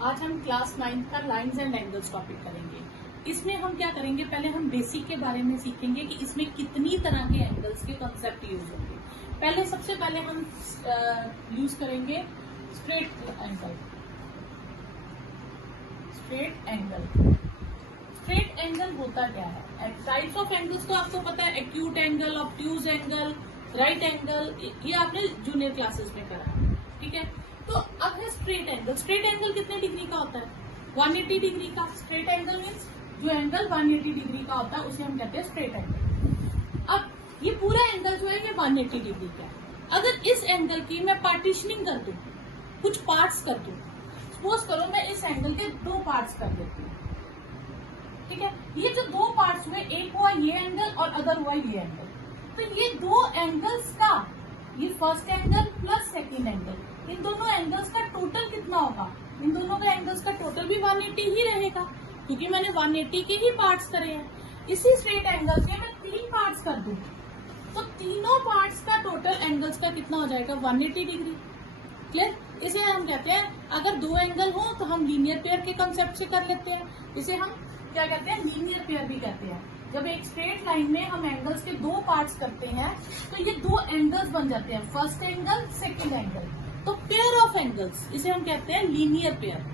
आज हम क्लास 9 का लाइंस एंड एंगल्स टॉपिक करेंगे। इसमें हम क्या करेंगे, पहले हम बेसिक के बारे में सीखेंगे कि इसमें कितनी तरह के एंगल्स के कॉन्सेप्ट यूज होंगे। पहले सबसे पहले हम यूज करेंगे straight angle. Straight angle, straight angle होता क्या है? टाइप्स ऑफ एंगल्स तो आपको पता है, acute angle, obtuse angle, right angle, ये आपने जूनियर क्लासेस में करा है, ठीक है। तो अब है स्ट्रेट एंगल। स्ट्रेट एंगल कितने डिग्री का होता है? 180 डिग्री का। स्ट्रेट एंगल मीन्स जो एंगल 180 डिग्री का होता है उसे हम कहते हैं स्ट्रेट एंगल। अब ये पूरा एंगल जो है ये 180 डिग्री का है। अगर इस एंगल की मैं पार्टीशनिंग कर दूं, कुछ पार्ट्स कर दूं, सपोज करो मैं इस एंगल के 2 पार्ट्स कर देती हूँ, ठीक है। ये जो 2 पार्ट्स हुए, एक हुआ ये एंगल और अदर हुआ ये एंगल, तो ये 2 एंगल्स का, ये first angle plus second angle, इन दोनों एंगल्स का टोटल कितना होगा? इन दोनों का एंगल्स का टोटल भी 180 ही रहेगा, क्योंकि मैंने 180 के ही पार्ट्स करे हैं। इसी स्ट्रेट एंगल के मैं 3 पार्ट्स कर दूं, तो तीनों पार्ट्स का टोटल एंगल्स का कितना हो जाएगा? 180 डिग्री। क्लियर? इसे हम कहते हैं, अगर 2 एंगल हो तो हम लीनियर पेयर के कंसेप्ट से कर लेते हैं। इसे हम क्या कहते हैं? लीनियर पेयर भी कहते हैं। जब एक स्ट्रेट लाइन में हम एंगल्स के 2 पार्ट्स करते हैं तो ये 2 एंगल्स बन जाते हैं, फर्स्ट एंगल, सेकेंड एंगल। तो पेयर ऑफ एंगल्स, इसे हम कहते हैं लीनियर पेयर।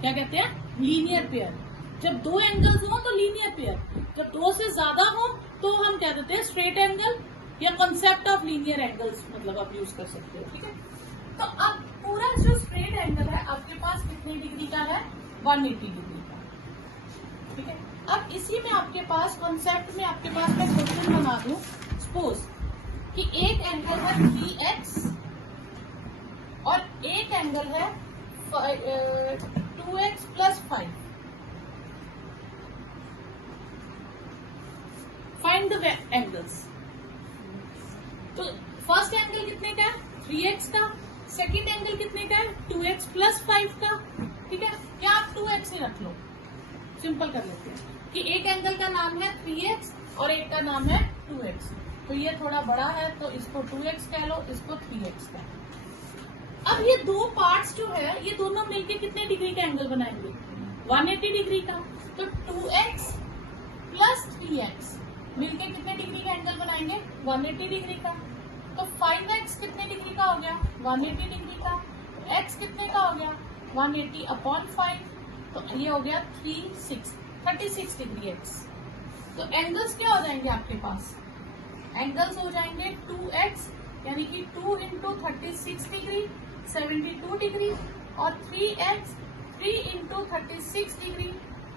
क्या कहते हैं? Linear pair. जब 2 एंगल्स हो तो लीनियर पेयर, जब 2 से ज्यादा हो तो हम क्या कहते हैं? स्ट्रेट एंगल या कॉन्सेप्ट ऑफ लीनियर एंगल्स, मतलब आप यूज कर सकते हो, ठीक है। तो अब पूरा जो स्ट्रेट एंगल है आपके पास कितने डिग्री का है? 180 डिग्री का, ठीक है। अब इसी में आपके पास कॉन्सेप्ट में आपके पास मैं क्वेश्चन बना दूं, सपोज कि एक एंगल है 3x और एक एंगल है 2x plus 5। Find the angles. तो फर्स्ट एंगल कितने का है? 3x का। सेकेंड एंगल कितने का है? 2x प्लस 5 का, ठीक है। क्या आप 2x ही रख लो, सिंपल कर लेते हैं कि एक एंगल का नाम है 3x और एक का नाम है 2x। तो ये थोड़ा बड़ा है तो इसको 2x कह लो, इसको 3x कह लो। अब ये 2 पार्ट्स जो है ये दोनों मिलके कितने डिग्री का एंगल बनाएंगे? 180 डिग्री का। तो 2x प्लस 3x मिलके कितने डिग्री का एंगल बनाएंगे? 180 डिग्री का। तो 5x कितने डिग्री का हो गया? 180 डिग्री का। तो x कितने का हो गया? 180 अपॉन 5, तो ये हो गया 36 डिग्री x। तो एंगल्स क्या हो जाएंगे आपके पास? एंगल्स हो जाएंगे 2x यानी कि 2 इंटू 36 डिग्री 72 डिग्री, और 3x 3 इंटू 36 डिग्री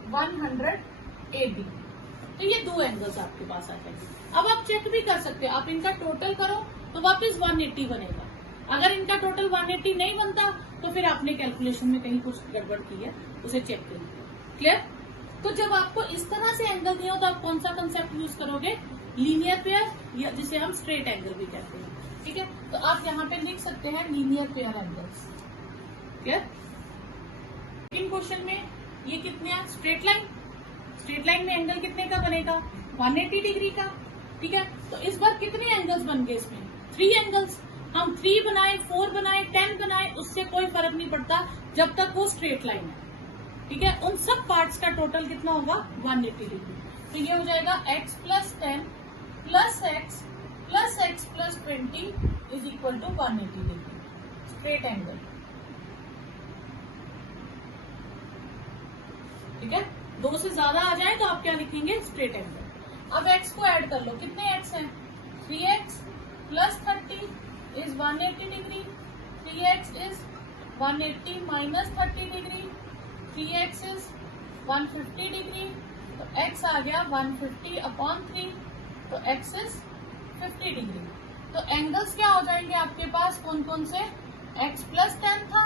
108 डिग्री। तो ये 2 एंगल्स आपके पास आ जाएंगे। अब आप चेक भी कर सकते हो, आप इनका टोटल करो तो वापस 180 बनेगा। अगर इनका टोटल 180 नहीं बनता तो फिर आपने कैलकुलेशन में कहीं कुछ गड़बड़ की है, उसे चेक करिए। क्लियर? तो जब आपको इस तरह से एंगल दिया हो तो आप कौन सा कंसेप्ट यूज करोगे? लीनियर पेयर, या जिसे हम स्ट्रेट एंगल भी कहते हैं, ठीक है। तो आप यहाँ पे लिख सकते हैं linear pair angles. Clear? Second question में ये कितने हैं? Straight line. स्ट्रेट लाइन में एंगल कितने का बनेगा? 180 डिग्री का, ठीक है। तो इस बार कितने एंगल्स बन गए इसमें? 3 एंगल्स। हम 3 बनाए, 4 बनाए, 10 बनाए, उससे कोई फर्क नहीं पड़ता जब तक वो स्ट्रेट लाइन है, ठीक है। उन सब पार्ट्स का टोटल कितना होगा? 180 डिग्री। तो ये हो जाएगा x plus 10 plus x plus x plus 20 is equal to 180 degree straight angle, ठीक है। 2 से ज्यादा आ जाए तो आप क्या लिखेंगे? Straight angle. अब x को ऐड कर लो, कितने x हैं? 3x plus 30 is 180 degree, 3x is 180 minus 30 degree, 3x is 150 degree, तो x आ गया 150 अपॉन 3, तो x इज 50 डिग्री। तो एंगल्स क्या हो जाएंगे आपके पास? कौन कौन से? x प्लस 10 था,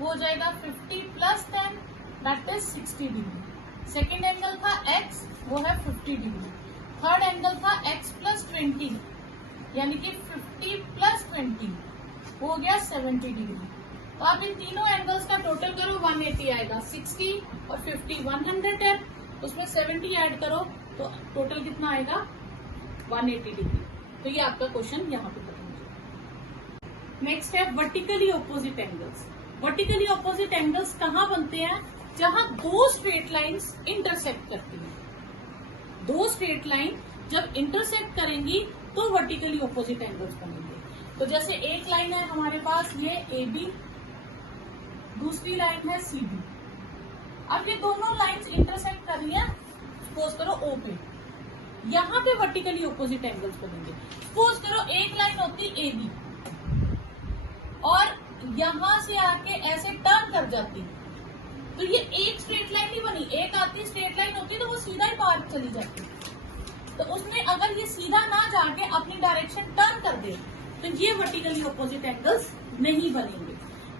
वो हो जाएगा 50 plus 10 that is 60 degree. Second angle था x, वो है 50 डिग्री। थर्ड एंगल था x प्लस 20 यानी कि 50 प्लस 20, वो हो गया 70 डिग्री। तो आप इन तीनों एंगल्स का टोटल करो, 180 आएगा, 60 और 50 100 है, उसमें 70 ऐड करो तो टोटल कितना आएगा? 180 डिग्री। तो ये आपका क्वेश्चन यहाँ पे खत्म हो जाएगा। नेक्स्ट है vertically opposite angles. Vertically opposite angles कहाँ बनते हैं? जहां दो स्ट्रेट लाइंस इंटरसेक्ट करती हैं। दो स्ट्रेट लाइन जब इंटरसेक्ट करेंगी तो वर्टिकली ऑपोजिट एंगल्स बनेंगे। तो जैसे एक लाइन है हमारे पास ये AB, दूसरी लाइन है CB। अब ये दोनों लाइंस इंटरसेक्ट कर रही है, सपोज करो O पे, यहाँ पे वर्टिकली ऑपोजिट एंगल्स बनेंगे। सपोज करो एक लाइन होती AB और यहां से आके ऐसे टर्न कर जाती, तो ये एक स्ट्रेट लाइन नहीं बनी। एक आती स्ट्रेट लाइन होती तो वो सीधा ही बाहर चली जाती, तो उसमें अगर ये सीधा ना जाके अपनी डायरेक्शन टर्न कर दे तो ये वर्टिकली ऑपोजिट एंगल्स नहीं बनेंगे।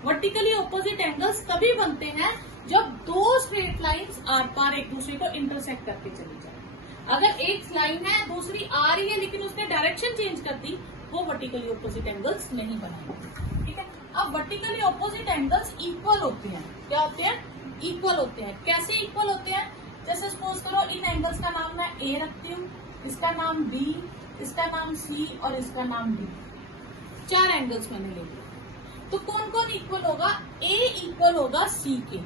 वर्टिकली ऑपोजिट एंगल्स तभी बनते हैं जब दो स्ट्रेट लाइंस आर पार एक दूसरे को इंटरसेक्ट करके चली जाए। अगर एक लाइन है दूसरी आ रही है लेकिन उसने डायरेक्शन चेंज कर दी, वो वर्टिकली ऑपोजिट एंगल्स नहीं बनाएंगे। ठीक है, अब वर्टिकली ऑपोजिट एंगल्स इक्वल होते हैं। क्या होते हैं? इक्वल होते हैं। कैसे इक्वल होते हैं? जैसे सपोज करो इन एंगल्स का नाम मैं A रखती हूँ, इसका नाम B, इसका नाम C और इसका नाम D। चार एंगल्स मैंने ले लिया, तो कौन कौन इक्वल होगा? A इक्वल होगा C के।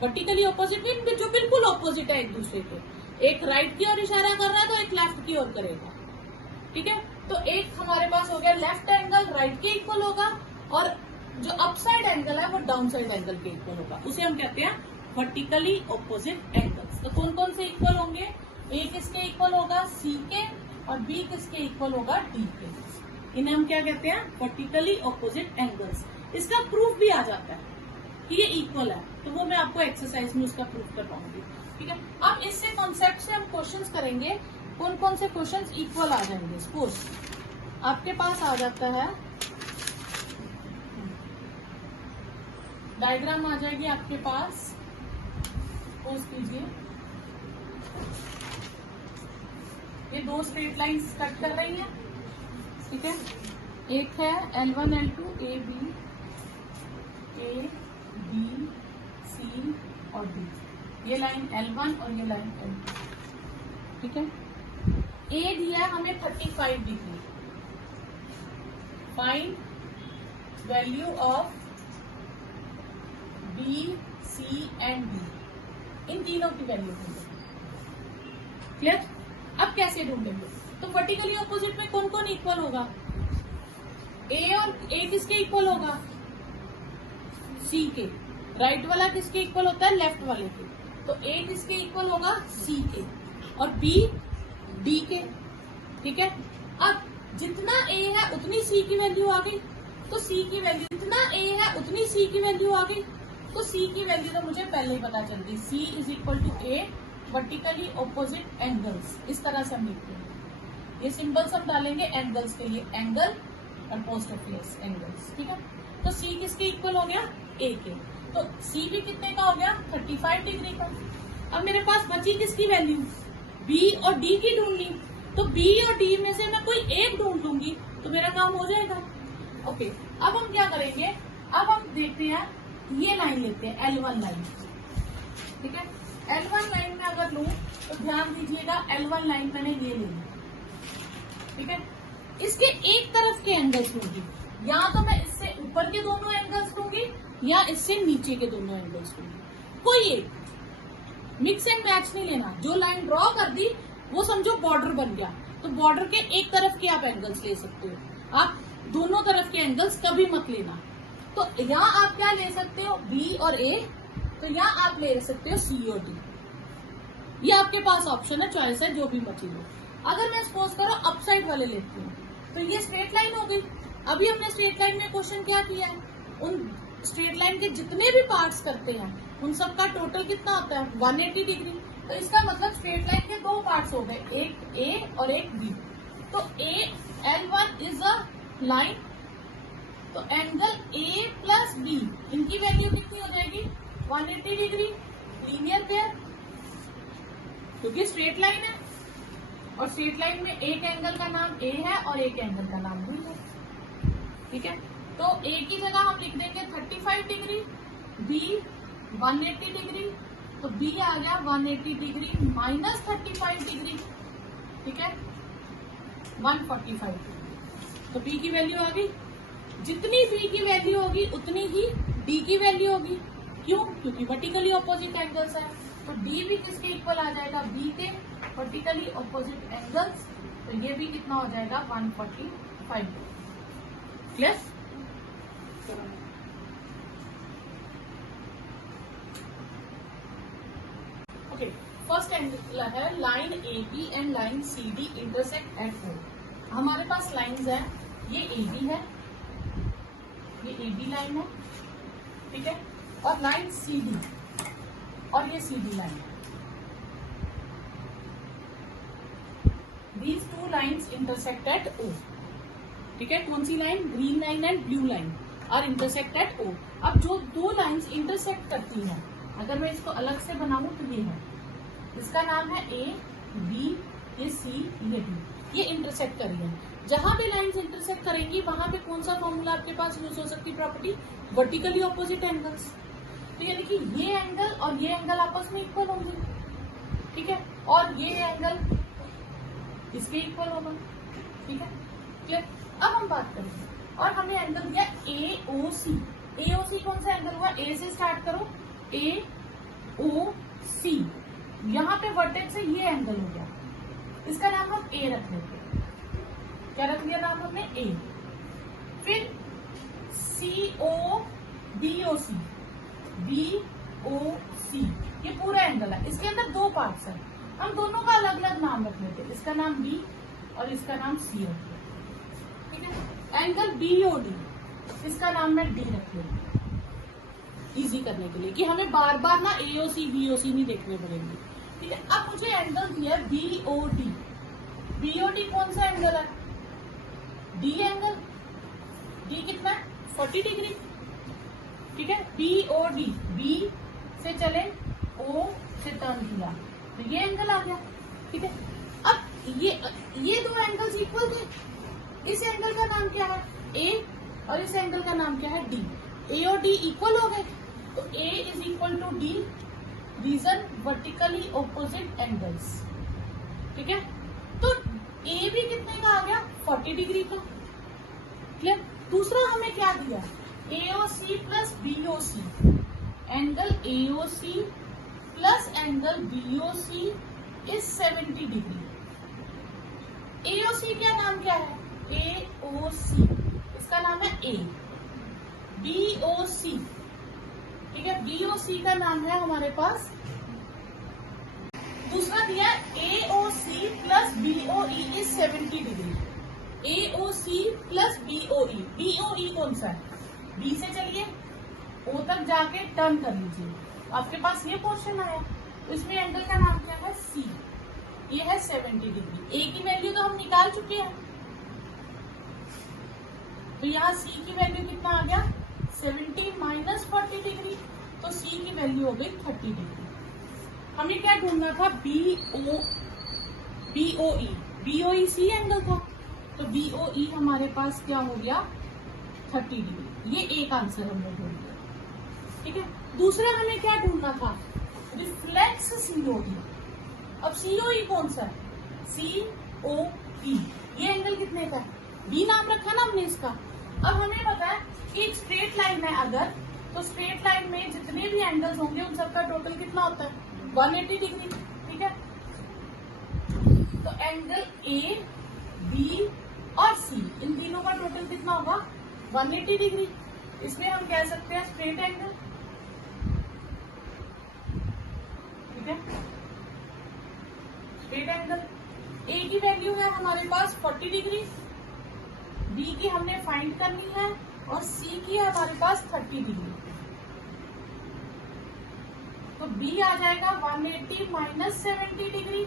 वर्टिकली ऑपोजिट में जो बिल्कुल ऑपोजिट है एक दूसरे के, एक राइट की ओर इशारा कर रहा है तो एक लेफ्ट की ओर करेगा। ठीक है, तो एक हमारे पास हो गया लेफ्ट एंगल राइट के इक्वल होगा और जो अपसाइड एंगल है वो डाउन साइड एंगल के इक्वल होगा। उसे हम कहते हैं वर्टिकली ऑपोजिट एंगल्स। तो कौन कौन से इक्वल होंगे? A किसके इक्वल होगा? C के, और B किसके इक्वल होगा? D के। इन्हें हम क्या कहते हैं? Vertically opposite angles. इसका प्रूफ भी आ जाता है कि ये इक्वल है, तो वो मैं आपको एक्सरसाइज में उसका प्रूफ करवाऊंगी। ठीक है, अब इससे कॉन्सेप्ट से हम क्वेश्चंस करेंगे। कौन कौन से क्वेश्चंस इक्वल आ जाएंगे? सपोज आपके पास आ जाता है, डायग्राम आ जाएगी आपके पास। सपोज कीजिए ये दो स्ट्रेट लाइंस कट कर रही हैं। ठीक है, एक है L1 L2 A B C और D। ये लाइन L1 और ये लाइन L2। ठीक है, A दिया हमें 35 degree. Find value of B, C and D। इन तीनों की वैल्यू ढूंढेंगे। क्लियर? अब कैसे ढूंढेंगे? तो वर्टिकली ऑपोजिट में कौन कौन इक्वल होगा? A और A किसके इक्वल होगा? C के। राइट वाला किसके इक्वल होता है? लेफ्ट वाले के। तो A किसके इक्वल होगा? C के, और B D के। ठीक है, अब जितना A है उतनी C की वैल्यू आ गई, तो C की वैल्यू, जितना A है उतनी C की वैल्यू आ गई, तो C की वैल्यू तो मुझे पहले ही पता चल गई। C is equal to A vertically opposite angles. इस तरह से हम लिखते हैं। ये सिंबल्स हम डालेंगे एंगल्स के लिए, एंगल और पोस्टोफियस एंगल्स। ठीक है, तो C किसके इक्वल हो गया? A के। तो C भी कितने का हो गया? 35 डिग्री का। अब मेरे पास बची किसकी वैल्यू? B और D की ढूंढनी। तो B और D में से मैं कोई एक ढूंढ लूंगी तो मेरा काम हो जाएगा। ओके, अब हम क्या करेंगे? अब हम देखते हैं, ये लाइन लेते हैं L1 लाइन। ठीक है, L1 लाइन में अगर लूं तो ध्यान दीजिएगा, L1 लाइन मैंने ये ली। ठीक है, इसके एक तरफ के एंगल्स लूंगी, या तो मैं इससे ऊपर के दोनों एंगल्स लूंगी या इससे नीचे के दोनों एंगल्स लूंगी। कोई एक, मिक्स एंड मैच नहीं लेना। जो लाइन ड्रॉ कर दी वो समझो बॉर्डर बन गया, तो बॉर्डर के एक तरफ के आप एंगल्स ले सकते हो, आप दोनों तरफ के एंगल्स कभी मत लेना। तो यहाँ आप क्या ले सकते हो? B और A। तो यहाँ आप ले सकते हो C और D। ये आपके पास ऑप्शन है, चॉइस है, जो भी बची हो। अगर मैं सपोज करो अपसाइड वाले लेती हूँ, तो ये स्ट्रेट लाइन हो गई। अभी हमने स्ट्रेट लाइन में क्वेश्चन क्या किया है? उन स्ट्रेट लाइन के जितने भी पार्ट्स करते हैं उन सबका टोटल कितना होता है? 180 डिग्री। तो इसका मतलब स्ट्रेट लाइन के दो पार्ट्स हो गए, एक A और एक B। तो L1 इज अ लाइन, तो एंगल A प्लस B, इनकी वैल्यू कितनी हो जाएगी? 180 डिग्री। लीनियर पेयर, क्योंकि स्ट्रेट लाइन है और स्ट्रेट लाइन में एक एंगल का नाम A है और एक एंगल का नाम B है। ठीक है, तो A की जगह हम लिख देंगे 35 डिग्री, B 180 डिग्री, तो B आ गया 180 डिग्री माइनस 35 डिग्री। ठीक है, 145 डिग्री। तो B की वैल्यू आ गई। जितनी B की वैल्यू होगी उतनी ही डी की वैल्यू होगी, क्यों? क्योंकि वर्टिकली ऑपोजिट एंगल्स है, तो डी भी किसके इक्वल आ जाएगा? बी के वर्टिकली ऑपोजिट एंगल्स, तो ये भी कितना हो जाएगा? 145। क्लियर? ओके, फर्स्ट एंगल है line A B and line C D intersect at O. हमारे पास लाइंस है, ये ए बी है, ये ए बी लाइन है, ठीक है, और लाइन सी डी, और ये सी डी लाइन है। These two lines intersect at O, ठीक है। कौन सी line? Green line and blue line और इंटरसेक्ट एट O। अब जो दो लाइंस इंटरसेक्ट करती हैं, अगर मैं इसको अलग से बनाऊं तो ये है, इसका नाम है ए बी, ये सी, ये डी, ये इंटरसेक्ट कर रही है। जहां भी लाइंस इंटरसेक्ट करेंगी वहां पे कौन सा फॉर्मूला आपके पास यूज हो सकती है? Property vertically opposite angles. तो यानी कि ये एंगल और ये एंगल आपस में इक्वल होंगे, ठीक है, और ये एंगल इसके इक्वल होगा, ठीक है, क्लियर? अब हम बात करेंगे, और हमें एंगल दिया A O C. A O सी कौन सा एंगल हुआ? ए से स्टार्ट करो, ए ओ सी, यहाँ पे वर्टेक्स से ये एंगल हो गया, इसका नाम हम ए रख लेते। क्या रख लिया नाम हमने? ए। फिर सी ओ बी ओ सी, बी ओ सी, ये पूरा एंगल है, इसके अंदर दो पार्ट्स है, हम दोनों का अलग अलग नाम रख लेते, इसका नाम बी और इसका नाम सी रख लेते, ठीक है। एंगल बी ओ डी, इसका नाम मैं डी रख लेती, इजी करने के लिए कि हमें बार बार ना ए ओ सी बी ओ सी नहीं देखने पड़ेंगे, ठीक है। अब मुझे एंगल दिया B O D. B O D कौन सा एंगल है? D angle. डी कितना है? 40 डिग्री, ठीक है। बी ओ डी, बी से चले, ओ से टर्न किया, तो ये एंगल आ गया, ठीक है। अब ये दो एंगल्स इक्वल थे, इस एंगल का नाम क्या है? ए, और इस एंगल का नाम क्या है? डी। ए और डी इक्वल हो गए, तो A is equal to D, reason vertically opposite angles, ठीक है। तो ए भी कितने का आ गया? 40 डिग्री का, क्लियर? दूसरा हमें क्या दिया? A O C plus B O C, angle A O C plus angle B O C is 70 degree. A O C क्या नाम क्या है? ए ओ सी, इसका नाम है ए। बी ओ सी, ठीक है, बी ओ सी का नाम है हमारे पास, दूसरा दिया A O C plus B O E is 70 degree. A O C plus B O E, B O E कौन सा है? बी से चलिए ओ तक जाके टर्न कर लीजिए, आपके पास ये पोर्शन आया, तो इसमें एंगल का नाम क्या है? सी, ये है 70 डिग्री। ए की वैल्यू तो हम निकाल चुके हैं, तो यहाँ सी की वैल्यू कितना आ गया? 70 माइनस 40 डिग्री, तो सी की वैल्यू हो गई 30 डिग्री। हमें क्या ढूंढना था? बी ओ ई सी एंगल था, तो बी ओ ई हमारे पास क्या हो गया? 30 डिग्री। ये एक आंसर हमने ढूंढ लिया, ठीक है। दूसरा हमें क्या ढूंढना था? Reflex COE. अब सीओई कौन सा है? सीओई, ये एंगल कितने का है? बी नाम रखा ना हमने इसका। अब हमें पता है कि एक स्ट्रेट लाइन है अगर, तो स्ट्रेट लाइन में जितने भी एंगल्स होंगे उन सबका टोटल कितना होता है? 180 डिग्री, ठीक है। तो एंगल ए बी और सी, इन तीनों का टोटल कितना होगा? 180 डिग्री। इसमें हम कह सकते हैं स्ट्रेट एंगल, ठीक है, स्ट्रेट एंगल। ए की वैल्यू है हमारे पास 40 डिग्री, बी की हमने फाइंड करनी है, और सी की है हमारे पास 30 डिग्री। तो बी आ जाएगा 180 माइनस 70 डिग्री,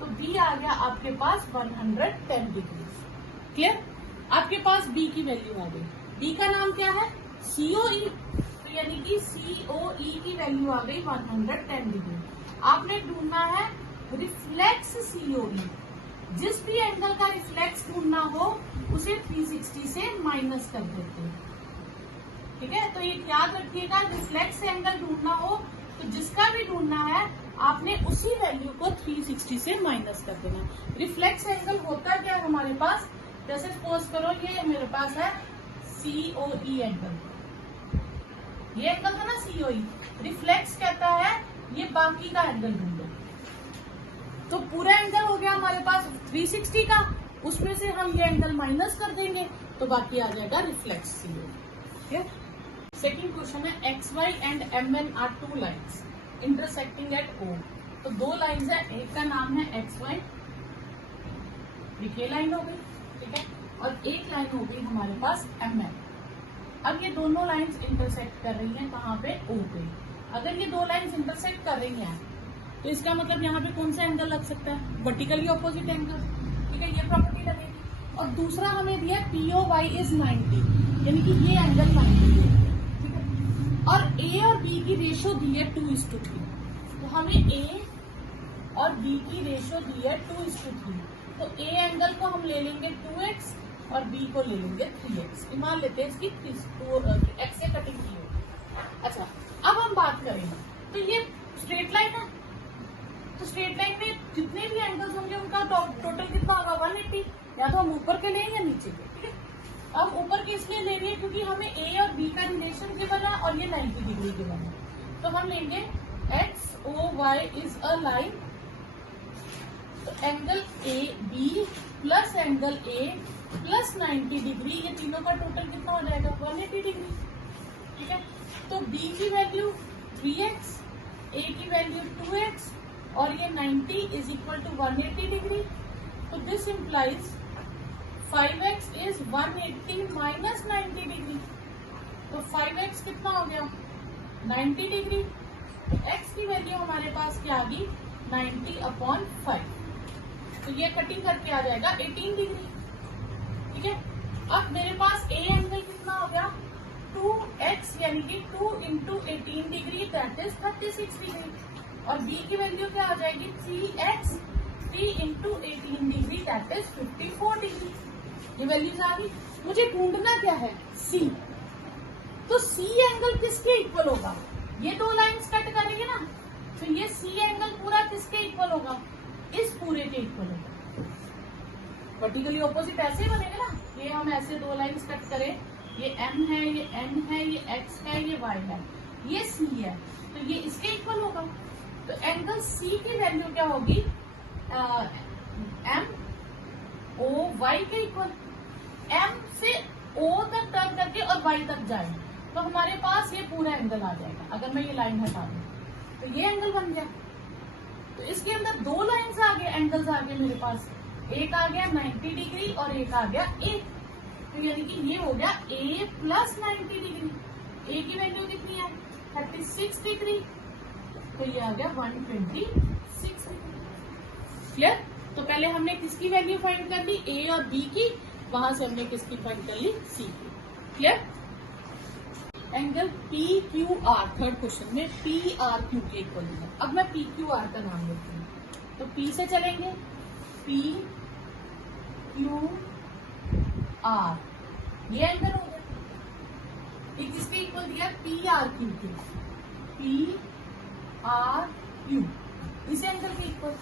तो बी आ गया आपके पास 110 डिग्री। क्लियर? आपके पास बी की वैल्यू आ गई। बी का नाम क्या है? सीओई, तो यानी कि सीओई की वैल्यू आ गई 110 डिग्री। आपने ढूंढना है रिफ्लेक्स सीओई। जिस भी एंगल का रिफ्लेक्स ढूंढना हो उसे 360 से माइनस कर देते हैं, ठीक है। तो ये याद रखिएगा, रिफ्लेक्स एंगल ढूंढना हो तो जिसका भी ढूंढना है आपने उसी वैल्यू को 360 से माइनस कर देना। रिफ्लेक्स एंगल होता क्या है हमारे पास? जैसे सपोज करो ये मेरे पास है सीओई एंगल, ये एंगल था ना सीओई, रिफ्लेक्स कहता है ये बाकी का एंगल ढूंढो। तो पूरा एंगल हो गया हमारे पास 360 का, उसमें से हम ये एंगल माइनस कर देंगे तो बाकी आ जाएगा रिफ्लेक्स सीओई। ठीक है। सेकेंड क्वेश्चन है X Y and M N are two lines intersecting at O. तो दो लाइन्स है, एक का नाम है एक्स वाई, ये लाइन हो गई, ठीक है, और एक लाइन हो गई हमारे पास एम एन। अब ये दोनों लाइन्स इंटरसेक्ट कर रही हैं कहाँ पे, ओ पे। अगर ये दो लाइन्स इंटरसेक्ट कर रही हैं तो इसका मतलब यहाँ पे कौन सा एंगल लग सकता है, वर्टिकली ऑपोजिट एंगल। ठीक है, ये प्रॉपर्टी लगेगी। और दूसरा हमें दिया पीओ वाई इज 90, यानी कि ये एंगल 90 है। ठीक है, और ए और बी की रेशो दी है 2:3। तो हमें ए और बी की रेशो दी है 2:3। तो ए एंगल को हम ले लेंगे 2x और बी को ले लेंगे 3x। मान लेते हैं इसकी x से कटिंग की हो। अच्छा, अब हम बात करें तो ये स्ट्रेट लाइन है, तो स्ट्रेट लाइन में जितने भी एंगल्स होंगे उनका टोटल कितना होगा 180। या तो हम ऊपर के लें या नीचे के। ठीक है, अब ऊपर के इसलिए ले रही है क्योंकि हमें ए और बी का रिलेशन गिवन है और ये 90 डिग्री गिवन है। तो हम लेंगे X O Y is a line, तो angle A B plus angle A plus 90 degree, ये तीनों का टोटल कितना हो जाएगा 180 डिग्री। ठीक है, तो बी की वैल्यू 3x, ए की वैल्यू 2x और ये 90 इज इक्वल टू 180 डिग्री। तो this implies 5x is 180 minus 90 degree. तो 5x कितना हो गया 90 डिग्री। तो x की वैल्यू हमारे पास क्या आ गई 90/5। तो ये कटिंग करके आ जाएगा 18 डिग्री। ठीक है, अब मेरे पास ए एंगल कितना हो गया 2x, यानी कि 2 × 18 डिग्री दैट इज 36 डिग्री। और बी की वैल्यू क्या आ जाएगी 3x, 3 × 18 degree that is 54 degree. ये वैल्यूज आ गई। मुझे ढूंढना क्या है सी। तो सी एंगल किसके इक्वल होगा, ये दो लाइंस कट करेंगे ना, तो ये सी एंगल पूरा किसके इक्वल होगा, इस पूरे के इक्वल होगा। वर्टिकली ऑपोजिट ऐसे बनेगा ना, ये हम ऐसे दो लाइंस कट करें, ये m है, ये n है, ये x है, ये y है, ये c है, तो ये इसके इक्वल होगा। तो एंगल c की वैल्यू क्या होगी m o y के इक्वल। m से o तक टर्न करके और y तक जाए तो हमारे पास ये पूरा एंगल आ जाएगा। अगर मैं ये लाइन हटा दूं तो ये एंगल बन गया। तो इसके अंदर दो लाइंस आ गए, एंगल्स आ गए मेरे पास, एक आ गया 90 डिग्री और एक आ गया a। तो यानी कि ये हो गया a प्लस 90 डिग्री। a की वैल्यू कितनी है 36 डिग्री, तो ये आ गया 126 डिग्री। क्लियर। तो पहले हमने किसकी वैल्यू फाइंड कर ली a और b की, वहां से हमने किसकी फाइंड कर ली c की। Clear. Angle P Q are, third question में पी आर क्यू के इक्वल है। अब मैं पी क्यू आर का नाम लेती हूँ, तो पी से चलेंगे, पी क्यू आर, ये एंगल हो गया। एक जिसके इक्वल दिया पी आर क्यू के, पी आर क्यू, इस एंगल के इक्वल।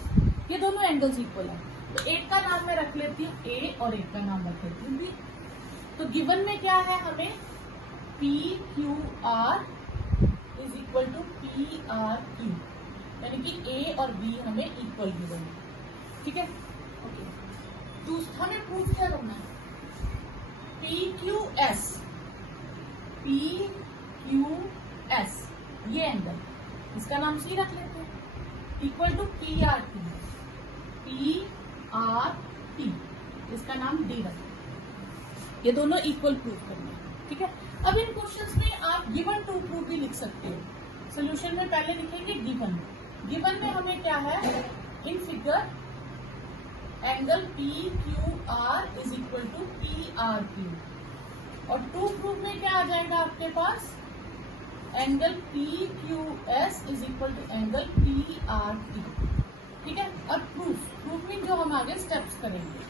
ये दोनों एंगल्स इक्वल है, तो एक का नाम मैं रख लेती हूँ ए और एक का नाम रख लेती हूँ बी। तो गिवन में क्या है हमें P Q R is equal to P R Q, यानी कि ए और बी हमें इक्वल गिवन है। ठीक है, ओके। दूसरा हमें प्रूफ क्या करना है, P Q S, P Q S ये एंगल, इसका नाम सी रख लेते हैं, equal to P R T, P R T इसका नाम डी रख। ये दोनों इक्वल प्रूफ करना है। ठीक है, अब इन क्वेश्चंस में आप गिवन टू प्रूफ भी लिख सकते हो। सोल्यूशन में पहले लिखेंगे गिवन। गिवन में हमें क्या है, in figure angle P Q R is equal to P R Q, और टू प्रूफ में क्या आ जाएगा आपके पास, angle P Q S is equal to angle P R Q. ठीक है, और प्रूफ में जो हम आगे स्टेप्स करेंगे।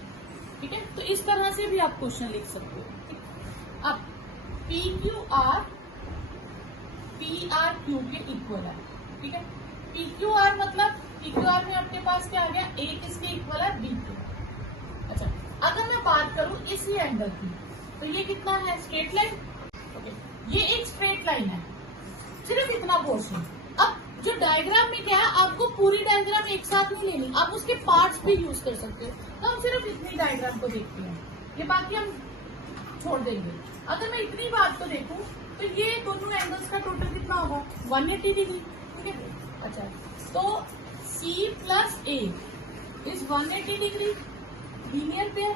ठीक है, तो इस तरह से भी आप क्वेश्चन लिख सकते हो। अब पी क्यू आर के इक्वल है। ठीक है, पी क्यू आर मतलब पी क्यू आर में आपके पास क्या आ गया, ए किसके इक्वल है, बी के। अच्छा, अगर मैं बात करूं इसी एंगल की, तो ये कितना है, स्ट्रेट लाइन। ओके, ये एक स्ट्रेट लाइन है, सिर्फ इतना पोर्शन। अब जो डायग्राम में क्या है, आपको पूरी डायग्राम एक साथ नहीं लेनी, आप उसके पार्ट्स भी यूज कर सकते हो। तो हम सिर्फ इतनी डायग्राम को देखते हैं, ये बाकी हम छोड़ देंगे। अगर मैं इतनी बात को देखूं तो ये दोनों एंगल्स का टोटल कितना होगा, 180 डिग्री। ठीक है, अच्छा तो C plus A is 180 degree, linear pair.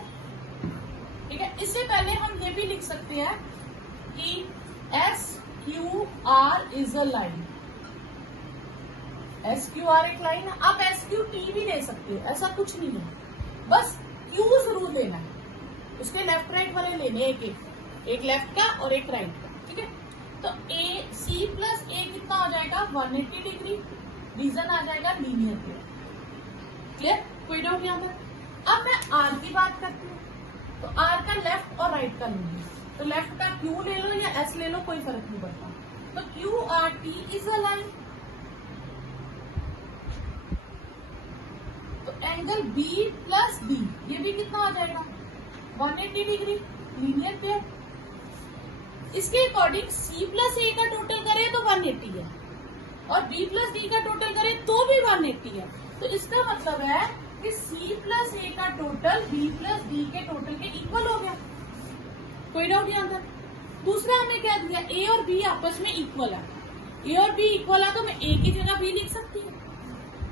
ठीक है, इससे पहले हम ये भी लिख सकते हैं कि SQR is a line. SQR एक लाइन है, आप SQT भी ले सकते हो, ऐसा कुछ नहीं है, बस Q जरूर लेना है। उसके लेफ्ट राइट वाले लेने एक लेफ्ट का और एक राइट का। ठीक है, तो C प्लस A कितना हो जाएगा, 180 डिग्री, रीजन आ जाएगा लीनियर पेयर। क्लियर, कोई डाउट यहाँ पर? अब मैं R की बात करती हूँ, तो R का लेफ्ट और राइट का लूंगी। तो लेफ्ट का Q ले लो या S ले लो, कोई फर्क नहीं पड़ता। तो QRT इज अ लाइन। तो एंगल B प्लस B ये भी कितना आ जाएगा, 180 डिग्री, लीनियर पेयर। इसके अकॉर्डिंग C प्लस A का टोटल करें तो 180 है, और B प्लस D का टोटल करें तो भी 180 है। तो इसका मतलब है कि C प्लस A का टोटल B प्लस D के टोटल के इक्वल हो गया। कोई डाउट यहाँ अंदर? दूसरा हमें क्या दिया, A और B आपस में इक्वल है। A और B इक्वल है तो मैं A की जगह B लिख सकती हूँ।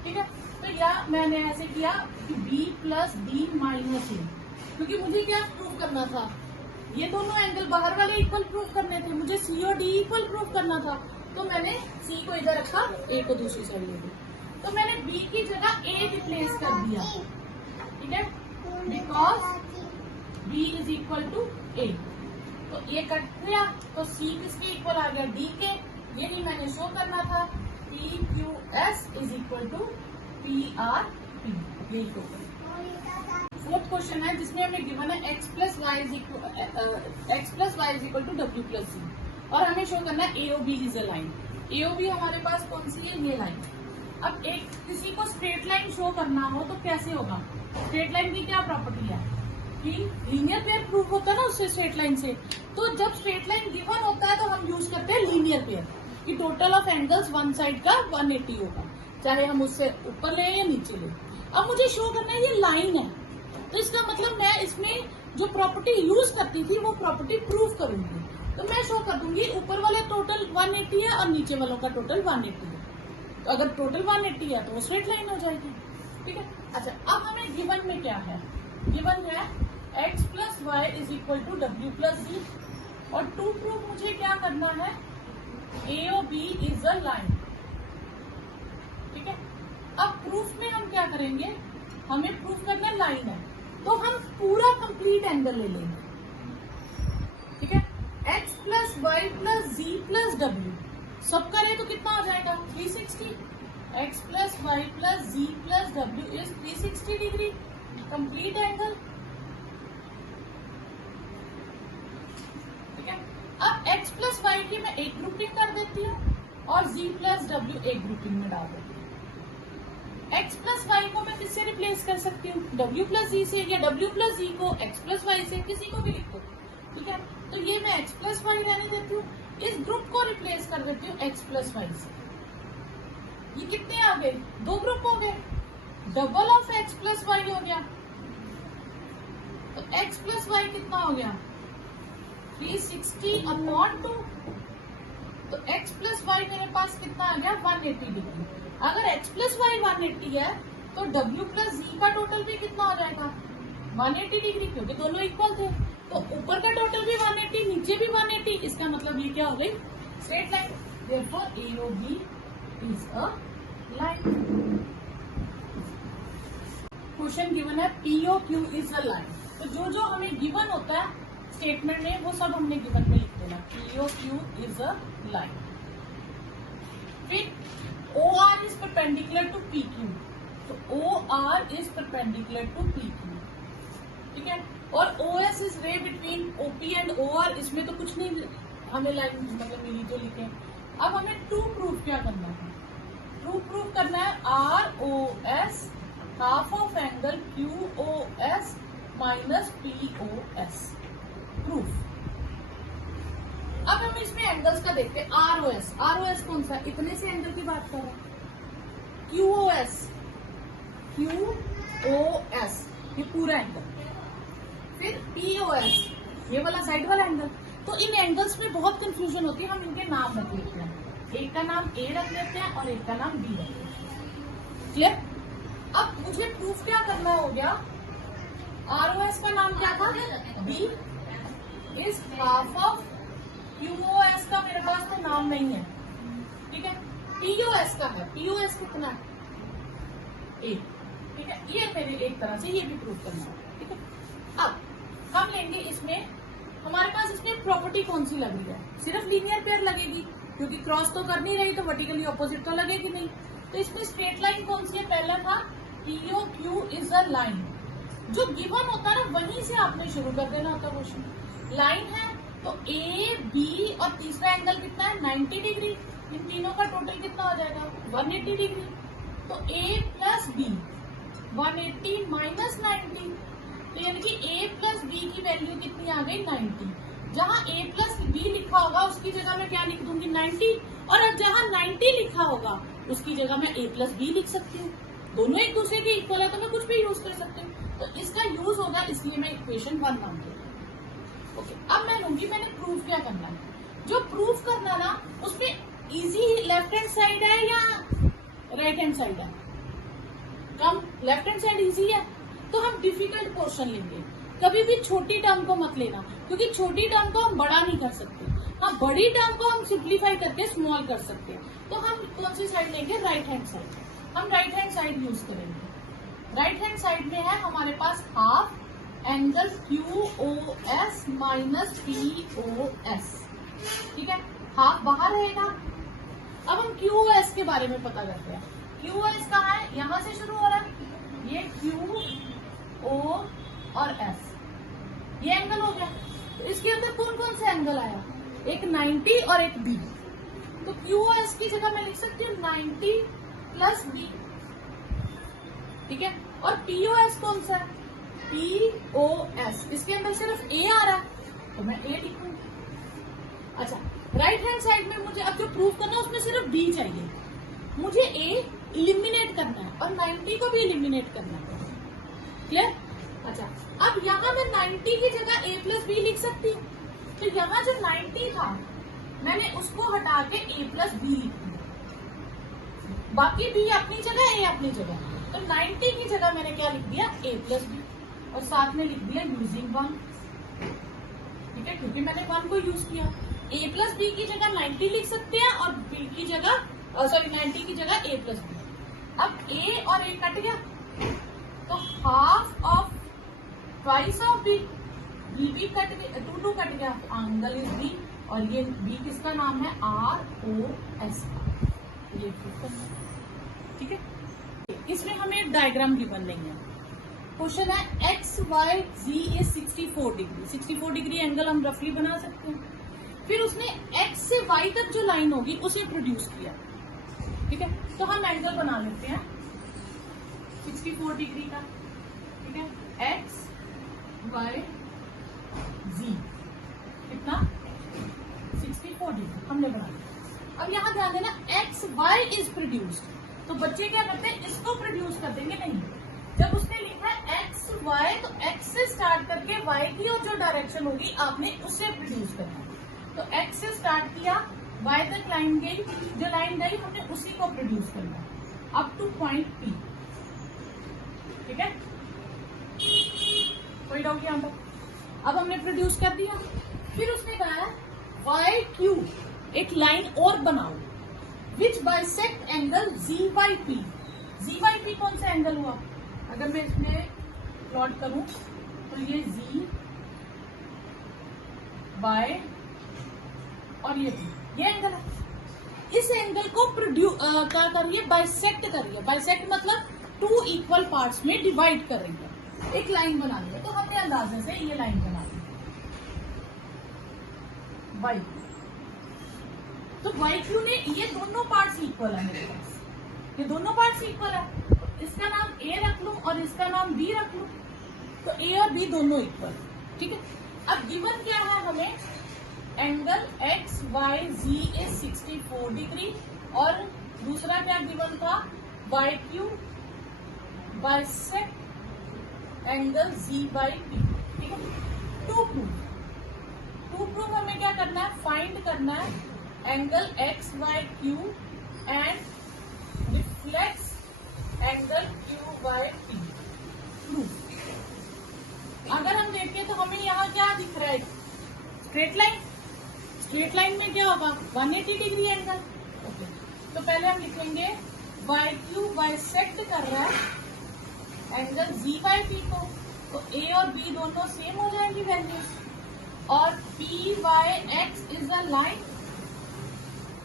ठीक है, तो या मैंने ऐसे किया कि B plus D minus A, क्योंकि मुझे क्या प्रूव करना था, ये दोनों एंगल बाहर वाले इक्वल प्रूव करने थे, मुझे C और D इक्वल प्रूव करना था। तो मैंने C को इधर रखा, A को दूसरी साइड ले दी, तो मैंने B की जगह A रिप्लेस कर दिया। ठीक है, because B is equal to A। तो ये कट गया, तो C किसके इक्वल आ गया, D के। यही मैंने शो करना था, PQS is equal to PRP, यही शो करना। फोर्थ क्वेश्चन है जिसमें हमें गिवन है x plus y is equal to W plus C, और हमें शो करना है AOB is a line. AOB हमारे पास कौन सी है, ये लाइन। अब एक किसी को स्ट्रेट लाइन शो करना हो तो कैसे होगा, स्ट्रेट लाइन की क्या प्रॉपर्टी है कि लीनियर पेयर प्रूव होता है ना उससे, स्ट्रेट लाइन से। तो जब स्ट्रेट लाइन गिवन होता है तो हम यूज करते हैं लीनियर पेयर, कि total of angles one side का 180 होगा, चाहे हम उससे ऊपर ले या नीचे ले। अब मुझे शो करना है ये लाइन है, तो इसका मतलब मैं इसमें जो प्रॉपर्टी यूज करती थी वो प्रॉपर्टी प्रूव करूंगी। तो मैं शो कर दूंगी ऊपर वाले टोटल 180 है और नीचे वालों का टोटल 180 है। तो अगर टोटल 180 है तो वो स्ट्रेट लाइन हो जाएगी। ठीक है, अच्छा अब हमें गिवन में क्या है, गिवन है x plus y is equal to W plus D, और टू प्रूफ मुझे क्या करना है, AOB इज अ लाइन। ठीक है, अब प्रूफ में हम क्या करेंगे, हमें प्रूफ करना लाइन है, तो हम पूरा कंप्लीट एंगल ले लेंगे। ठीक है, x plus y plus Z plus W सब करें तो कितना हो जाएगा, 360। x plus y plus Z plus W is 360 degree, complete angle. ठीक है, अब x प्लस वाई की मैं एक ग्रुपिंग कर देती हूँ और Z प्लस W एक ग्रुपिंग में डाल देती हूँ। x प्लस वाई को मैं किससे रिप्लेस कर सकती हूँ, W प्लस Z से, या W प्लस Z को x प्लस वाई से, किसी को भी लिखो। ठीक है, तो ये मैं x प्लस वाई रहने देती हूँ, इस ग्रुप को रिप्लेस कर देती हूँ x प्लस वाई से। ये कितने आ गए, दो ग्रुप हो गए, double of x plus y हो गया। तो x प्लस वाई कितना हो गया, 360 अपॉन 2। तो x प्लस वाई मेरे पास कितना आ गया, 180 डिग्री। अगर x प्लस वाई 180 है तो W प्लस Z का टोटल भी कितना हो जाएगा, 180 डिग्री, क्योंकि दोनों इक्वल थे। तो ऊपर का टोटल भी 180, नीचे भी 180, इसका मतलब ये क्या हो गई, straight line. Therefore AOB is a line. Question given है POQ इज अ लाइन। तो जो जो हमें गिवन होता है स्टेटमेंट में वो सब हमने गिवन में लिख देना, POQ इज अ लाइन। फिर OR is perpendicular to PQ, तो OR is perpendicular to PQ। ठीक है, और OS is ray between OP and OR, इसमें तो कुछ नहीं हमें लाइन मतलब मिली तो लिखे। अब हमें ट्रू प्रूफ क्या करना है, ट्रू प्रूफ करना है ROS half of angle QOS minus POS। Proof अब हम इसमें एंगल्स का देखते हैं। आरओएस, आरओएस कौन सा, इतने से एंगल की बात कर रहे हैं। क्यूओएस, क्यूओएस ये पूरा एंगल, फिर पीओएस ये वाला साइड वाला एंगल। तो इन एंगल्स में बहुत कंफ्यूजन होती है, हम इनके नाम रख लेते हैं। एक का नाम ए रख लेते हैं और एक का नाम बी रख लेते हैं। क्लियर? अब मुझे प्रूफ क्या करना हो गया, आरओएस का नाम क्या था, B is half of QOS का मेरे पास तो नाम नहीं है, ठीक है। पीओएस का है, पीओएस कितना है, ए, ठीक है। ये मेरे एक तरह से ये भी प्रूफ करना है, ठीक है। अब हम लेंगे इसमें, हमारे पास इसमें प्रॉपर्टी कौन सी लग रही है, सिर्फ लीनियर पेयर लगेगी, क्योंकि क्रॉस तो कर नहीं रही तो वर्टिकली ऑपोजिट तो लगेगी नहीं। तो इसमें स्ट्रेट लाइन कौन सी है, पहला था PO Q is a line, जो गिवन होता है ना वहीं से आपने शुरू कर देना होता है क्वेश्चन। लाइन है तो ए बी और तीसरा एंगल कितना है 90 डिग्री, इन तीनों का टोटल कितना हो जाएगा 180 डिग्री। तो ए प्लस बी 180 माइनस 90, तो यानी कि ए प्लस बी की वैल्यू कितनी आ गई 90। जहां ए प्लस बी लिखा होगा उसकी जगह मैं क्या लिख दूंगी 90, और जहां 90 लिखा होगा उसकी जगह मैं ए प्लस बी लिख सकती हूँ। दोनों एक दूसरे के इक्वल है तो मैं कुछ भी यूज कर सकती हूँ, तो इसका यूज होगा, इसलिए मैं इक्वेशन 1 मानती हूँ। ओके, अब मैं लूंगी, मैंने प्रूफ क्या करना है, जो प्रूफ करना ना उसमें इजी लेफ्ट हैंड साइड है या राइट हैंड साइड है, कम लेफ्ट हैंड साइड इजी है, तो हम डिफिकल्ट पोर्शन लेंगे। कभी भी छोटी टर्म को मत लेना, क्योंकि छोटी टर्म को हम बड़ा नहीं कर सकते, हाँ बड़ी टर्म को हम सिंप्लीफाई करके स्मॉल कर सकते हैं। तो हम कौन सी साइड लेंगे, राइट हैंड साइड, हम राइट हैंड साइड यूज करेंगे। राइट हैंड साइड में है हमारे पास half angle QOS minus POS, ठीक है, हाफ बाहर रहेगा। अब हम क्यूओएस के बारे में पता करते हैं। क्यूओएस कहाँ है, यहां से शुरू हो रहा है, ये क्यू ओ और एस, ये एंगल हो गया। तो इसके अंदर कौन कौन से एंगल आया, एक 90 और एक बी। तो क्यूओएस की जगह मैं लिख सकती हूँ 90 प्लस बी, ठीक है। और पीओएस कौन सा है, पीओएस, इसके अंदर सिर्फ ए आ रहा है तो मैं ए लिखूंगी। अच्छा, राइट हैंड साइड में मुझे अब जो प्रूफ करना है उसमें सिर्फ बी चाहिए, मुझे ए इलिमिनेट करना है और 90 को भी इलिमिनेट करना है। क्लियर? अच्छा, अब यहाँ मैं 90 की जगह ए प्लस बी लिख सकती हूँ, तो यहाँ जो 90 था मैंने उसको हटा के ए प्लस बी लिख दिया, बाकी बी अपनी जगह ए अपनी जगह। तो 90 की जगह मैंने क्या लिख दिया, ए प्लस बी, और साथ में लिख दिया यूजिंग 1, ठीक है, क्योंकि मैंने 1 को यूज किया। ए प्लस बी की जगह 90 लिख सकते हैं और बी की जगह 90 की जगह ए प्लस बी। अब ए और ए कट गया तो half of twice of B, B भी कट गया, 2 कट गया, एंगल इज बी, और ये बी किसका नाम है, आर ओ एस का, ये ठीक है। इसमें हमें एक डायग्राम गिवन नहीं है, क्वेश्चन है X Y Z is 64 degree, 64 degree angle हम रफली बना सकते हैं। फिर उसने एक्स से वाई तक जो लाइन होगी उसे प्रोड्यूस किया, ठीक है। तो हम एंगल बना लेते हैं 64 डिग्री का, ठीक है, एक्स वाई जी कितना 64 डिग्री हमने बना लिया। अब यहाँ ध्यान देना, एक्स वाई इज प्रोड्यूस्ड, तो बच्चे क्या करते हैं, इसको प्रोड्यूस कर देंगे, नहीं, जब उसने लिखा है एक्स वाई तो एक्स से स्टार्ट करके वाई की और जो डायरेक्शन होगी आपने उससे प्रोड्यूस करना। तो एक्स से स्टार्ट किया, वाई तक लाइन गई, जो लाइन गई हमने उसी को प्रोड्यूस करना अप टू पॉइंट पी, ठीक है। कोई डाउट यहाँ पर? अब हमने प्रोड्यूस कर दिया, फिर उसने कहा है वाई क्यू एक लाइन और बनाओ which bisect angle ji by P. G by P कौन सा एंगल हुआ, अगर मैं इसमें प्लॉट करूं तो ये जी बाय और ये पी, ये एंगल है। इस एंगल को क्या करिए, बाइसेक्ट करिए। बाइसेक्ट मतलब 2 इक्वल पार्ट्स में डिवाइड कर रही है, एक लाइन बना ली है। तो हमने अंदाजे से ये लाइन बना ली वाई, तो वाई क्यू ने ये दोनों पार्ट्स इक्वल है मेरे पास, ये दोनों पार्ट्स इक्वल है, इसका नाम ए रख लूं और इसका नाम बी रख लूं, तो ए और बी दोनों इक्वल, ठीक है। अब गिवन क्या है हमें, angle X Y Z is 64 degree और दूसरा क्या गिवन था, Y Q bisect angle ji by P. ठीक है, टू प्रूव हमें क्या करना है, फाइंड करना है angle X Y Q and reflex angle Q Y P. Prove. अगर हम देखें तो हमें यहाँ क्या दिख रहा है, स्ट्रेट लाइन। स्ट्रेट लाइन में क्या होगा, 180 डिग्री एंगल। ओके, तो पहले हम लिखेंगे बाई क्यू बाइसेक्ट कर रहा है एंगल जी बाई पी को, तो ए और बी दोनों सेम हो जाएंगी वैल्यूज, और P by x is a line,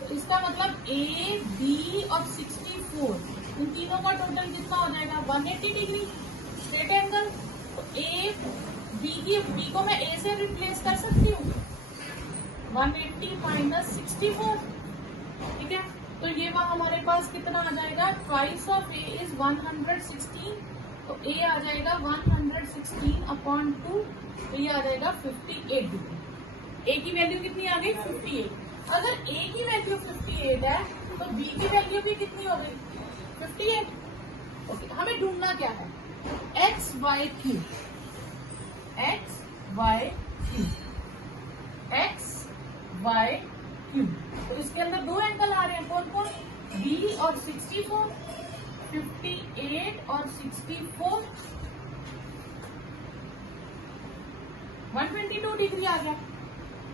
तो इसका मतलब ए बी और 64 इन तीनों का टोटल कितना हो जाएगा, 180 डिग्री स्ट्रेट एंगल। तो ए बी को मैं ए से रिप्लेस कर सकती हूँ, 180 माइनस 64। ठीक है, तो ये वहां हमारे पास कितना आ जाएगा, ट्वाइस ऑफ ए इज 116, तो ए आ जाएगा 116/2, तो ये आ जाएगा 58 डिग्री। ए की वैल्यू कितनी आ गई, 58। अगर ए की वैल्यू 58 है तो बी की वैल्यू भी कितनी हो गई, 58। ओके, हमें ढूंढना क्या है, X Y Q, X Y Q, X Y Q. तो इसके अंदर दो एंगल आ रहे हैं, कौन कौन, बी और 64, 58 और 64, 122 डिग्री आ गया।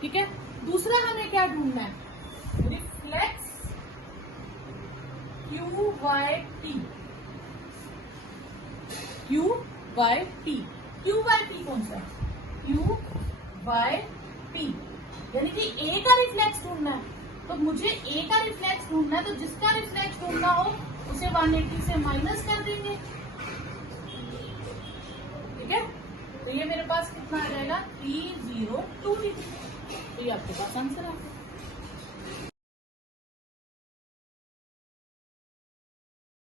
ठीक है, दूसरा हमें क्या ढूंढना है, reflex Q by T, Q by T. Q by T कौन सा है, क्यू बाई पी, यानी कि ए का रिफ्लेक्स ढूंढना है। तो मुझे ए का रिफ्लेक्स ढूंढना है, तो जिसका रिफ्लेक्स ढूंढना हो उसे 180 से माइनस कर देंगे। ठीक है, तो ये मेरे पास कितना आ जाएगा, 302 डिग्री। तो ये आपके पास आंसर है।